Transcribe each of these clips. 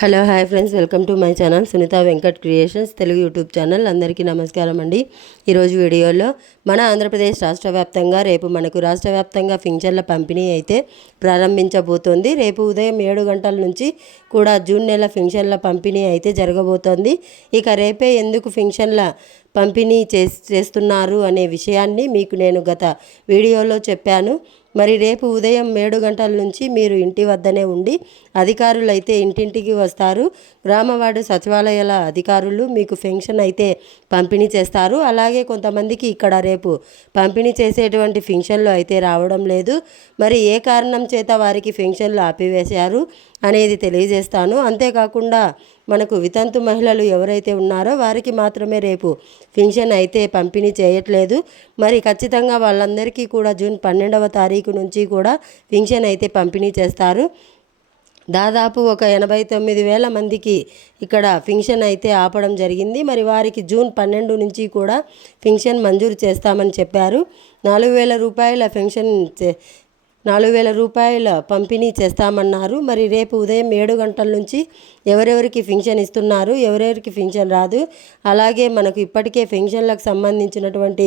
Hello hi friends. Welcome to my channel Sunitha Venkat creations Telugu YouTube channel. అందరికీ నమస్కారం అండి. ఈరోజు వీడియోలో మన ఆంధ్రప్రదేశ్ రాష్ట్ర వ్యాప్తంగా రేపు మనకు రాష్ట్ర వ్యాప్తంగా పింఛన్ల పంపిణీ అయితే ప్రారంభించబోతోంది. రేపు ఉదయం ఏడు గంటల నుంచి కూడా జూన్ నెల పింఛన్ల పంపిణీ అయితే జరగబోతోంది. ఇక రేపే ఎందుకు పింఛన్ల పంపిణీ చేస్తున్నారు అనే విషయాన్ని మీకు నేను గత వీడియోలో చెప్పాను. మరి రేపు ఉదయం ఏడు గంటల నుంచి మీరు ఇంటి వద్దనే ఉండి అధికారులు అయితే ఇంటింటికి వస్తారు. గ్రామవార్డు సచివాలయాల అధికారులు మీకు ఫెన్షన్ అయితే పంపిణీ చేస్తారు. అలాగే కొంతమందికి ఇక్కడ రేపు పంపిణీ చేసేటువంటి ఫెన్షన్లు అయితే రావడం లేదు. మరి ఏ కారణం చేత వారికి ఫెన్షన్లు ఆపివేశారు? అనేది తెలియజేస్తాను. అంతేకాకుండా మనకు వితంతు మహిళలు ఎవరైతే ఉన్నారో వారికి మాత్రమే రేపు ఫింక్షన్ అయితే పంపిణీ చేయట్లేదు. మరి ఖచ్చితంగా వాళ్ళందరికీ కూడా జూన్ పన్నెండవ తారీఖు నుంచి కూడా ఫింక్షన్ అయితే పంపిణీ చేస్తారు. దాదాపు ఒక ఎనభై తొమ్మిది వేల మందికి ఇక్కడ ఫింక్షన్ అయితే ఆపడం జరిగింది. మరి వారికి జూన్ పన్నెండు నుంచి కూడా ఫింక్షన్ మంజూరు చేస్తామని చెప్పారు. నాలుగు వేల రూపాయల ఫింక్షన్ నాలుగు వేల రూపాయల పంపిణీ చేస్తామన్నారు. మరి రేపు ఉదయం ఏడు గంటల నుంచి ఎవరెవరికి ఫింక్షన్ ఇస్తున్నారు ఎవరెవరికి ఫింక్షన్ రాదు. అలాగే మనకు ఇప్పటికే ఫింక్షన్లకు సంబంధించినటువంటి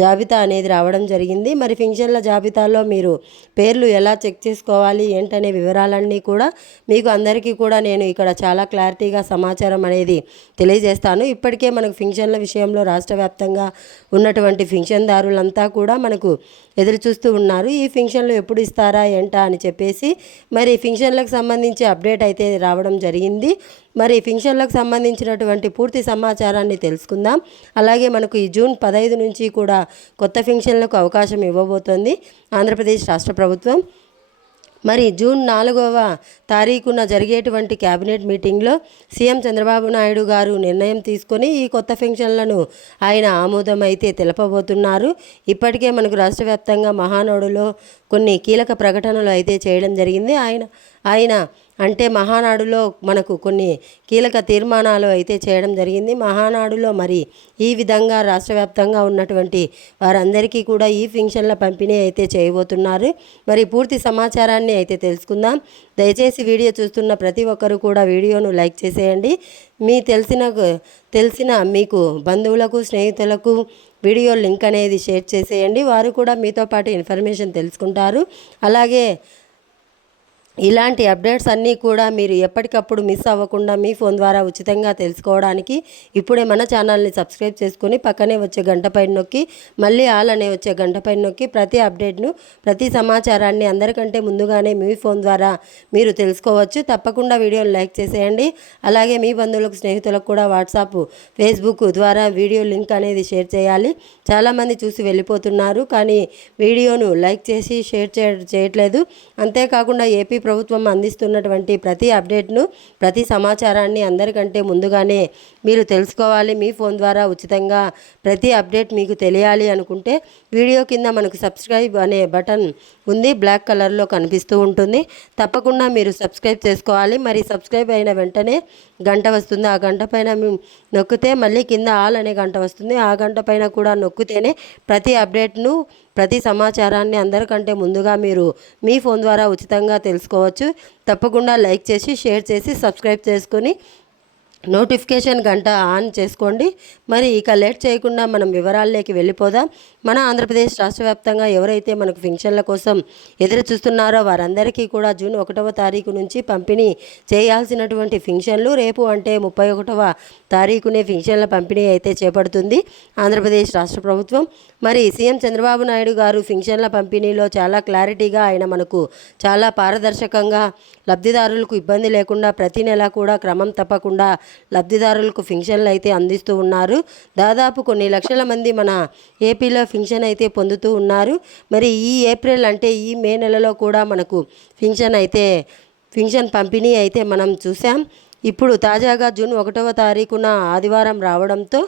జాబితా అనేది రావడం జరిగింది. మరి ఫింక్షన్ల జాబితాలో మీరు పేర్లు ఎలా చెక్ చేసుకోవాలి ఏంటనే వివరాలన్నీ కూడా మీకు అందరికీ కూడా నేను ఇక్కడ చాలా క్లారిటీగా సమాచారం అనేది తెలియజేస్తాను. ఇప్పటికే మనకు ఫింక్షన్ల విషయంలో రాష్ట్ర వ్యాప్తంగా ఉన్నటువంటి ఫింక్షన్దారులంతా కూడా మనకు ఎదురు చూస్తూ ఉన్నారు. ఈ ఫింక్షన్లు ఎప్పుడు ఇస్తారా ఏంటా అని చెప్పేసి మరి ఫింక్షన్లకు సంబంధించి అప్డేట్ అయితే రావడం జరిగింది. మరి ఫింక్షన్లకు సంబంధించినటువంటి పూర్తి సమాచారాన్ని తెలుసుకుందాం. అలాగే మనకు ఈ జూన్ పదహైదు నుంచి కూడా కొత్త ఫింక్షన్లకు అవకాశం ఇవ్వబోతోంది. ఆంధ్రప్రదేశ్ రాష్ట్ర ప్రభుత్వం మరి జూన్ నాలుగవ తారీఖున జరిగేటువంటి కేబినెట్ మీటింగ్లో సీఎం చంద్రబాబు నాయుడు గారు నిర్ణయం తీసుకొని ఈ కొత్త పెన్షన్లను ఆయన ఆమోదం అయితే తెలపబోతున్నారు. ఇప్పటికే మనకు రాష్ట్ర వ్యాప్తంగా మహానోడులో కొన్ని కీలక ప్రకటనలు అయితే చేయడం జరిగింది. ఆయన ఆయన అంటే మహానాడులో మనకు కొన్ని కీలక తీర్మానాలు అయితే చేయడం జరిగింది. మహానాడులో మరి ఈ విధంగా రాష్ట్ర వ్యాప్తంగా ఉన్నటువంటి వారందరికీ కూడా ఈ ఫింక్షన్ల పంపిణీ అయితే చేయబోతున్నారు. మరి పూర్తి సమాచారాన్ని అయితే తెలుసుకుందాం. దయచేసి వీడియో చూస్తున్న ప్రతి ఒక్కరు కూడా వీడియోను లైక్ చేసేయండి. మీ తెలిసిన తెలిసిన మీకు బంధువులకు స్నేహితులకు వీడియో లింక్ అనేది షేర్ చేసేయండి. వారు కూడా మీతో పాటు ఇన్ఫర్మేషన్ తెలుసుకుంటారు. అలాగే ఇలాంటి అప్డేట్స్ అన్నీ కూడా మీరు ఎప్పటికప్పుడు మిస్ అవ్వకుండా మీ ఫోన్ ద్వారా ఉచితంగా తెలుసుకోవడానికి ఇప్పుడే మన ఛానల్ని సబ్స్క్రైబ్ చేసుకొని పక్కనే వచ్చే గంట పైన నొక్కి మళ్ళీ ఆల్ అనే వచ్చే గంట పైన నొక్కి ప్రతి అప్డేట్ను ప్రతి సమాచారాన్ని అందరికంటే ముందుగానే మీ ఫోన్ ద్వారా మీరు తెలుసుకోవచ్చు. తప్పకుండా వీడియోని లైక్ చేసేయండి. అలాగే మీ బంధువులకు స్నేహితులకు కూడా వాట్సాప్ ఫేస్బుక్ ద్వారా వీడియో లింక్ అనేది షేర్ చేయాలి. చాలామంది చూసి వెళ్ళిపోతున్నారు కానీ వీడియోను లైక్ చేసి షేర్ చేయట్లేదు. అంతేకాకుండా ఏపీ ప్రభుత్వం అందిస్తున్నటువంటి ప్రతి అప్డేట్ను ప్రతి సమాచారాన్ని అందరికంటే ముందుగానే మీరు తెలుసుకోవాలి. మీ ఫోన్ ద్వారా ఉచితంగా ప్రతి అప్డేట్ మీకు తెలియాలి అనుకుంటే వీడియో కింద మనకు సబ్స్క్రైబ్ అనే బటన్ ఉంది. బ్లాక్ కలర్లో కనిపిస్తూ ఉంటుంది. తప్పకుండా మీరు సబ్స్క్రైబ్ చేసుకోవాలి. మరి సబ్స్క్రైబ్ అయిన వెంటనే గంట వస్తుంది. ఆ గంట పైన నొక్కితే మళ్ళీ కింద ఆల్ అనే గంట వస్తుంది. ఆ గంట పైన కూడా నొక్కితేనే ప్రతి అప్డేట్ను ప్రతి సమాచారాన్ని అందరికంటే ముందుగా మీరు మీ ఫోన్ ద్వారా ఉచితంగా తెలుసుకోవచ్చు. తప్పకుండా లైక్ చేసి షేర్ చేసి సబ్స్క్రైబ్ చేసుకొని నోటిఫికేషన్ గంట ఆన్ చేసుకోండి. మరి ఇక లేట్ చేయకుండా మనం వివరాల్లోకి వెళ్ళిపోదాం. మన ఆంధ్రప్రదేశ్ రాష్ట్ర వ్యాప్తంగా ఎవరైతే మనకు ఫింక్షన్ల కోసం ఎదురు చూస్తున్నారో వారందరికీ కూడా జూన్ ఒకటవ తారీఖు నుంచి పంపిణీ చేయాల్సినటువంటి ఫింక్షన్లు రేపు అంటే ముప్పై ఒకటవ తారీఖునే ఫింక్షన్ల పంపిణీ అయితే చేపడుతుంది ఆంధ్రప్రదేశ్ రాష్ట్ర ప్రభుత్వం. మరి సీఎం చంద్రబాబు నాయుడు గారు ఫింక్షన్ల పంపిణీలో చాలా క్లారిటీగా ఆయన మనకు చాలా పారదర్శకంగా లబ్ధిదారులకు ఇబ్బంది లేకుండా ప్రతి నెల కూడా క్రమం తప్పకుండా లబ్ధిదారులకు ఫింక్షన్లు అయితే అందిస్తూ ఉన్నారు. దాదాపు కొన్ని లక్షల మంది మన ఏపీలో ఫింక్షన్ అయితే పొందుతూ ఉన్నారు. మరి ఈ ఏప్రిల్ అంటే ఈ మే నెలలో కూడా మనకు ఫింక్షన్ అయితే ఫింక్షన్ పంపిణీ అయితే మనం చూసాం ఇప్పుడు తాజాగా జూన్ ఒకటవ తారీఖున ఆదివారం రావడంతో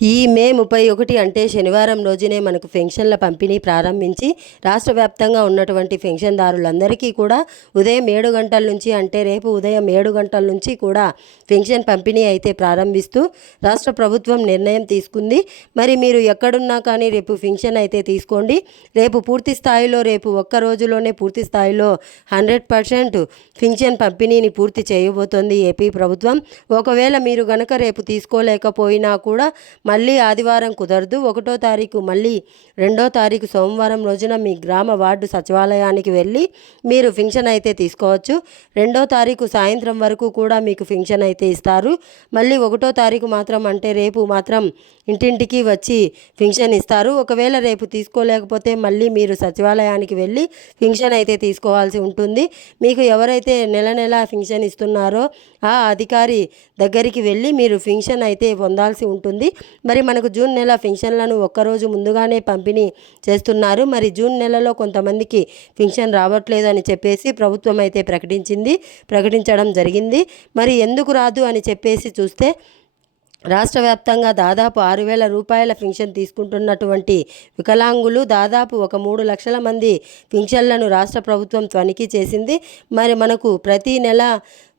ఈ మే ముప్పై ఒకటి అంటే శనివారం రోజునే మనకు పెన్షన్ల పంపిణీ ప్రారంభించి రాష్ట్ర వ్యాప్తంగా ఉన్నటువంటి పెన్షన్దారులందరికీ కూడా ఉదయం ఏడు గంటల నుంచి అంటే రేపు ఉదయం ఏడు గంటల నుంచి కూడా పెన్షన్ పంపిణీ అయితే ప్రారంభిస్తూ రాష్ట్ర ప్రభుత్వం నిర్ణయం తీసుకుంది. మరి మీరు ఎక్కడున్నా కానీ రేపు పెన్షన్ అయితే తీసుకోండి. రేపు పూర్తి స్థాయిలో రేపు ఒక్క రోజులోనే పూర్తి స్థాయిలో హండ్రెడ్ పర్సెంట్ పెన్షన్ పంపిణీని పూర్తి చేయబోతోంది ఏపీ ప్రభుత్వం. ఒకవేళ మీరు గనక రేపు తీసుకోలేకపోయినా కూడా మళ్ళీ ఆదివారం కుదరదు. ఒకటో తారీఖు మళ్ళీ రెండో తారీఖు సోమవారం రోజున మీ గ్రామ వార్డు సచివాలయానికి వెళ్ళి మీరు ఫింక్షన్ అయితే తీసుకోవచ్చు. రెండో తారీఖు సాయంత్రం వరకు కూడా మీకు ఫింక్షన్ అయితే ఇస్తారు. మళ్ళీ ఒకటో తారీఖు మాత్రం అంటే రేపు మాత్రం ఇంటింటికి వచ్చి ఫింక్షన్ ఇస్తారు. ఒకవేళ రేపు తీసుకోలేకపోతే మళ్ళీ మీరు సచివాలయానికి వెళ్ళి ఫింక్షన్ అయితే తీసుకోవాల్సి ఉంటుంది. మీకు ఎవరైతే నెల నెల ఫింక్షన్ ఇస్తున్నారో ఆ అధికారి దగ్గరికి వెళ్ళి మీరు ఫింక్షన్ అయితే పొందాల్సి ఉంటుంది. మరి మనకు జూన్ నెల పెన్షన్లను ఒక్కరోజు ముందుగానే పంపిణీ చేస్తున్నారు. మరి జూన్ నెలలో కొంతమందికి పెన్షన్ రావట్లేదు అని చెప్పేసి ప్రభుత్వం అయితే ప్రకటించింది ప్రకటించడం జరిగింది. మరి ఎందుకు రాదు అని చెప్పేసి చూస్తే రాష్ట్ర వ్యాప్తంగా దాదాపు ఆరు వేల రూపాయల పింఛన్ తీసుకుంటున్నటువంటి వికలాంగులు దాదాపు ఒక మూడు లక్షల మంది పింఛన్లను రాష్ట్ర ప్రభుత్వం తనిఖీ చేసింది. మరి మనకు ప్రతి నెల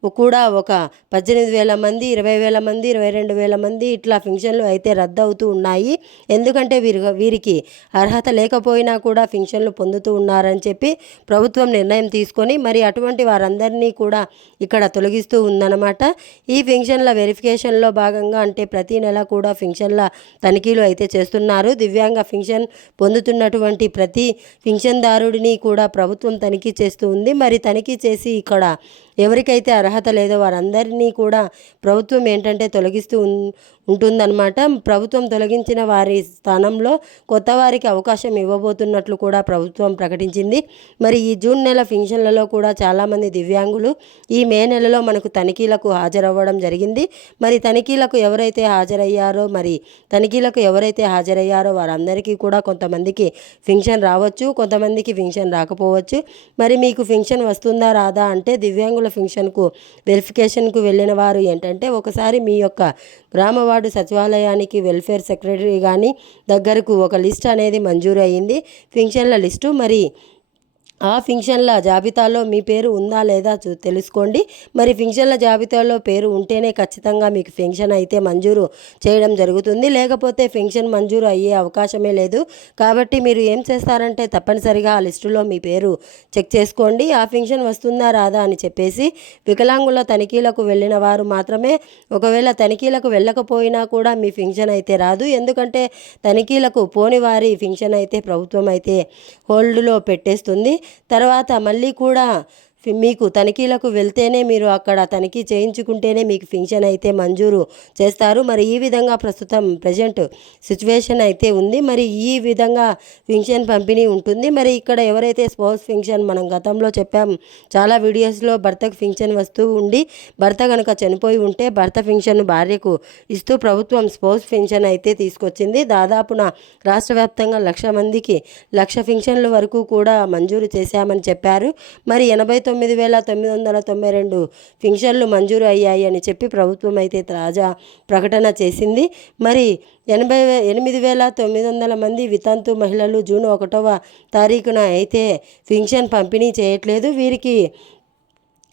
కూడా ఒక పద్దెనిమిది వేల మంది ఇరవై వేల మంది ఇరవై రెండు వేల మంది ఇట్లా ఫింక్షన్లు అయితే రద్దు అవుతూ ఉన్నాయి. ఎందుకంటే వీరి వీరికి అర్హత లేకపోయినా కూడా ఫింక్షన్లు పొందుతూ ఉన్నారని చెప్పి ప్రభుత్వం నిర్ణయం తీసుకొని మరి అటువంటి వారందరినీ కూడా ఇక్కడ తొలగిస్తూ ఉందన్నమాట. ఈ ఫింక్షన్ల వెరిఫికేషన్లో భాగంగా అంటే ప్రతి నెల కూడా ఫింక్షన్ల తనిఖీలు అయితే చేస్తున్నారు. దివ్యాంగ ఫింక్షన్ పొందుతున్నటువంటి ప్రతి ఫింక్షన్దారుడిని కూడా ప్రభుత్వం తనిఖీ చేస్తూ ఉంది. మరి తనిఖీ చేసి ఇక్కడ ఎవరికైతే అర్హత లేదో వారందరినీ కూడా ప్రభుత్వం ఏంటంటే తొలగిస్తూ ఉంటుందన్నమాట. ప్రభుత్వం తొలగించిన వారి స్థానంలో కొత్త వారికి అవకాశం ఇవ్వబోతున్నట్లు కూడా ప్రభుత్వం ప్రకటించింది. మరి ఈ జూన్ నెల ఫింక్షన్లలో కూడా చాలామంది దివ్యాంగులు ఈ మే నెలలో మనకు తనిఖీలకు హాజరవ్వడం జరిగింది. మరి తనిఖీలకు ఎవరైతే హాజరయ్యారో మరి తనిఖీలకు ఎవరైతే హాజరయ్యారో వారందరికీ కూడా కొంతమందికి ఫింక్షన్ రావచ్చు కొంతమందికి ఫింక్షన్ రాకపోవచ్చు. మరి మీకు ఫింక్షన్ వస్తుందా రాదా అంటే దివ్యాంగుల ఫింక్షన్కు వెరిఫికేషన్కు వెళ్ళిన వారు ఏంటంటే ఒకసారి మీ యొక్క గ్రామ వార్డు సచివాలయానికి వెల్ఫేర్ సెక్రటరీ కానీ దగ్గరకు ఒక లిస్ట్ అనేది మంజూరు అయ్యింది ఫింక్షన్ల లిస్టు మరి ఆ ఫింక్షన్ల జాబితాలో మీ పేరు ఉందా లేదా చూ తెలుసుకోండి. మరి ఫింక్షన్ల జాబితాలో పేరు ఉంటేనే ఖచ్చితంగా మీకు ఫింక్షన్ అయితే మంజూరు చేయడం జరుగుతుంది. లేకపోతే ఫింక్షన్ మంజూరు అయ్యే అవకాశమే లేదు. కాబట్టి మీరు ఏం చేస్తారంటే తప్పనిసరిగా ఆ లిస్టులో మీ పేరు చెక్ చేసుకోండి. ఆ ఫింక్షన్ వస్తుందా రాదా అని చెప్పేసి వికలాంగుల తనిఖీలకు వెళ్ళిన వారు మాత్రమే. ఒకవేళ తనిఖీలకు వెళ్ళకపోయినా కూడా మీ ఫింక్షన్ అయితే రాదు. ఎందుకంటే తనిఖీలకు పోని వారి ఫింక్షన్ అయితే ప్రభుత్వం అయితే హోల్డ్లో పెట్టేస్తుంది. తర్వాత మళ్ళీ కూడా మీకు తనిఖీలకు వెళ్తేనే మీరు అక్కడ తనిఖీ చేయించుకుంటేనే మీకు ఫింక్షన్ అయితే మంజూరు చేస్తారు. మరి ఈ విధంగా ప్రస్తుతం ప్రజెంట్ సిచ్యువేషన్ అయితే ఉంది. మరి ఈ విధంగా ఫింక్షన్ పంపిణీ ఉంటుంది. మరి ఇక్కడ ఎవరైతే స్పోర్ట్స్ ఫింక్షన్ మనం గతంలో చెప్పాం చాలా వీడియోస్లో భర్తకు ఫింక్షన్ వస్తూ ఉండి భర్త కనుక చనిపోయి ఉంటే భర్త ఫింక్షన్ భార్యకు ఇస్తూ ప్రభుత్వం స్పోర్ట్స్ ఫింక్షన్ అయితే తీసుకొచ్చింది. దాదాపున రాష్ట్ర వ్యాప్తంగా లక్ష మందికి లక్ష ఫింక్షన్ల వరకు కూడా మంజూరు చేశామని చెప్పారు. మరి ఎనభై తొమ్మిది తొమ్మిది వేల తొమ్మిది వందల తొంభై రెండు పింఛన్లు మంజూరు అయ్యాయి అని చెప్పి ప్రభుత్వం అయితే తాజా ప్రకటన చేసింది. మరి ఎనభై ఎనిమిది వేల తొమ్మిది వందల మంది వితంతు మహిళలు జూన్ ఒకటవ తారీఖున అయితే పింఛన్ పంపిణీ చేయట్లేదు. వీరికి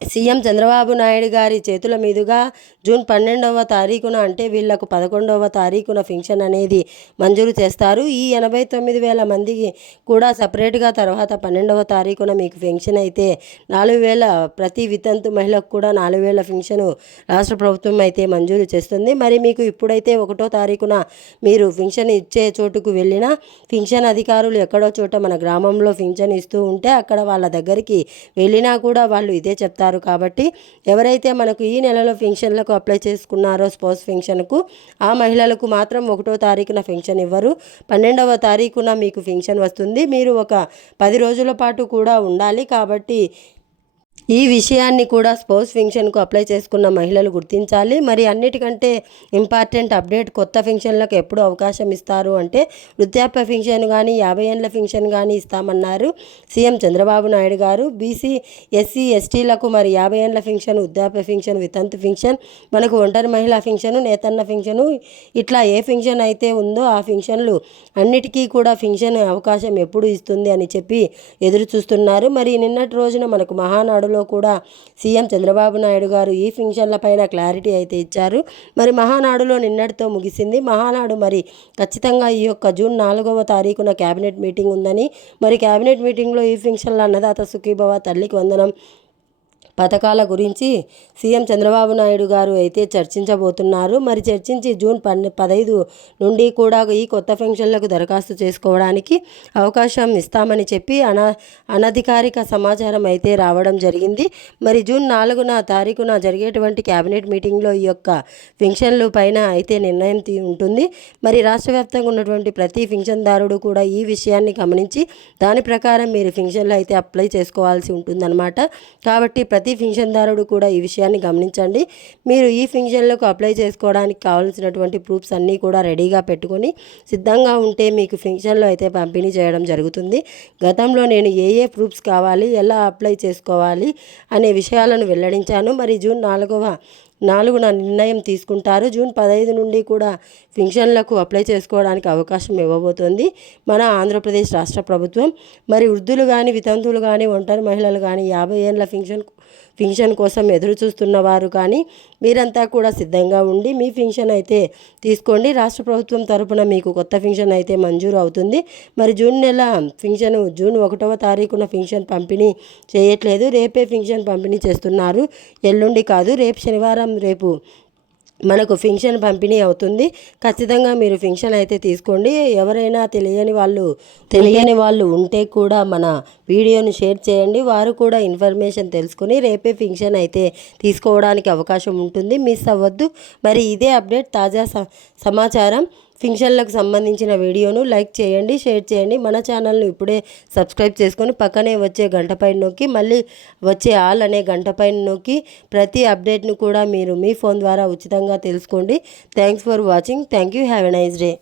సీఎం చంద్రబాబు నాయుడు గారి చేతుల మీదుగా జూన్ పన్నెండవ తారీఖున అంటే వీళ్ళకు పదకొండవ తారీఖున ఫింక్షన్ అనేది మంజూరు చేస్తారు. ఈ ఎనభై తొమ్మిది వేల మందికి కూడా సపరేట్గా తర్వాత పన్నెండవ తారీఖున మీకు పెన్షన్ అయితే నాలుగు వేల ప్రతి వితంతు మహిళకు కూడా నాలుగు వేల ఫింక్షన్ రాష్ట్ర ప్రభుత్వం అయితే మంజూరు చేస్తుంది. మరి మీకు ఇప్పుడైతే ఒకటో తారీఖున మీరు ఫింక్షన్ ఇచ్చే చోటుకు వెళ్ళినా ఫింక్షన్ అధికారులు ఎక్కడో చోట మన గ్రామంలో ఫింక్షన్ ఇస్తూ ఉంటే అక్కడ వాళ్ళ దగ్గరికి వెళ్ళినా కూడా వాళ్ళు ఇదే చెప్తారు. కాబట్టి ఎవరైతే మనకు ఈ నెలలో ఫింక్షన్లకు అప్లై చేసుకున్నారో స్పోర్ట్స్ ఫింక్షన్కు ఆ మహిళలకు మాత్రం ఒకటో తారీఖున ఫింక్షన్ ఇవ్వరు. పన్నెండవ తారీఖున మీకు ఫింక్షన్ వస్తుంది. మీరు ఒక పది రోజుల పాటు కూడా ఉండాలి. కాబట్టి ఈ విషయాన్ని కూడా స్పోర్ట్స్ ఫింక్షన్కు అప్లై చేసుకున్న మహిళలు గుర్తించాలి. మరి అన్నిటికంటే ఇంపార్టెంట్ అప్డేట్ కొత్త ఫింక్షన్లకు ఎప్పుడు అవకాశం ఇస్తారు అంటే వృద్ధాప్య ఫింక్షన్ కానీ యాభై ఏండ్ల ఫింక్షన్ కానీ ఇస్తామన్నారు సీఎం చంద్రబాబు నాయుడు గారు. బీసీ ఎస్సీ ఎస్టీలకు మరి యాభై ఏండ్ల ఫింక్షన్ వృద్ధాప్య ఫింక్షన్ వితంతు ఫింక్షన్ మనకు ఒంటరి మహిళా ఫింక్షను నేతన్న ఫింక్షను ఇట్లా ఏ ఫింక్షన్ అయితే ఉందో ఆ ఫింక్షన్లు అన్నిటికీ కూడా ఫింక్షన్ అవకాశం ఎప్పుడు ఇస్తుంది అని చెప్పి ఎదురు చూస్తున్నారు మరి నిన్నటి రోజున మనకు మహానాడు మహానాడులో కూడా సీఎం చంద్రబాబు నాయుడు గారు ఈ ఫంక్షన్ల పైన క్లారిటీ అయితే ఇచ్చారు. మరి మహానాడులో నిన్నటితో ముగిసింది. మహానాడు మరి ఖచ్చితంగా ఈ యొక్క జూన్ నాలుగవ తారీఖున క్యాబినెట్ మీటింగ్ ఉందని మరి క్యాబినెట్ మీటింగ్లో ఈ ఫంక్షన్ల అన్నదాత సుఖీభవ తల్లికి వందనం పథకాల గురించి సీఎం చంద్రబాబు నాయుడు గారు అయితే చర్చించబోతున్నారు. మరి చర్చించి జూన్ పన్నె పదహైదు నుండి కూడా ఈ కొత్త పెన్షన్లకు దరఖాస్తు చేసుకోవడానికి అవకాశం ఇస్తామని చెప్పి అన అనధికారిక సమాచారం అయితే రావడం జరిగింది. మరి జూన్ నాలుగున తారీఖున జరిగేటువంటి క్యాబినెట్ మీటింగ్లో ఈ యొక్క పెన్షన్లు పైన అయితే నిర్ణయం తీ ఉంటుంది. మరి రాష్ట్ర వ్యాప్తంగా ఉన్నటువంటి ప్రతి పింఛన్దారుడు కూడా ఈ విషయాన్ని గమనించి దాని ప్రకారం మీరు పింఛన్లు అయితే అప్లై చేసుకోవాల్సి ఉంటుందన్నమాట. కాబట్టి ప్రతి ప్రతి పింఛన్దారుడు కూడా ఈ విషయాన్ని గమనించండి. మీరు ఈ పింఛన్లకు అప్లై చేసుకోవడానికి కావాల్సినటువంటి ప్రూఫ్స్ అన్నీ కూడా రెడీగా పెట్టుకొని సిద్ధంగా ఉంటే మీకు పింఛన్లు అయితే పంపిణీ చేయడం జరుగుతుంది. గతంలో నేను ఏ ఏ ప్రూఫ్స్ కావాలి ఎలా అప్లై చేసుకోవాలి అనే విషయాలను వెల్లడించాను. మరి జూన్ నాలుగవ నాలుగున నిర్ణయం తీసుకుంటారు. జూన్ పదహైదు నుండి కూడా పింఛన్లకు అప్లై చేసుకోవడానికి అవకాశం ఇవ్వబోతోంది. మన ఆంధ్రప్రదేశ్ రాష్ట్ర ప్రభుత్వం మరి వృద్ధులు కానీ వితంతువులు కానీ ఒంటరి మహిళలు కానీ యాభై ఏళ్ళ పింఛన్ ఫింక్షన్ కోసం ఎదురు చూస్తున్నవారు కానీ మీరంతా కూడా సిద్ధంగా ఉండి మీ ఫింక్షన్ అయితే తీసుకోండి. రాష్ట్ర ప్రభుత్వం తరపున మీకు కొత్త ఫింక్షన్ అయితే మంజూరు అవుతుంది. మరి జూన్ నెల ఫింక్షన్ జూన్ ఒకటవ తారీఖున పింఛన్ పంపిణీ చేయట్లేదు. రేపే పింఛన్ పంపిణీ చేస్తున్నారు. ఎల్లుండి కాదు రేపు శనివారం రేపు మనకు ఫింక్షన్ పంపిణీ అవుతుంది. ఖచ్చితంగా మీరు ఫింక్షన్ అయితే తీసుకోండి. ఎవరైనా తెలియని వాళ్ళు తెలియని వాళ్ళు ఉంటే కూడా మన వీడియోని షేర్ చేయండి. వారు కూడా ఇన్ఫర్మేషన్ తెలుసుకుని రేపే ఫింక్షన్ అయితే తీసుకోవడానికి అవకాశం ఉంటుంది. మిస్ అవ్వద్దు. మరి ఇదే అప్డేట్ తాజా స- సమాచారం. ఫింక్షన్లకు సంబంధించిన వీడియోను లైక్ చేయండి షేర్ చేయండి. మన ఛానల్ను ఇప్పుడే సబ్స్క్రైబ్ చేసుకొని పక్కనే వచ్చే గంట పైన నొక్కి మళ్ళీ వచ్చే ఆల్ అనే గంట పైన నొక్కి ప్రతి అప్డేట్ను కూడా మీరు మీ ఫోన్ ద్వారా ఉచితంగా తెలుసుకోండి. Thanks for watching. Thank you. Have a nice day.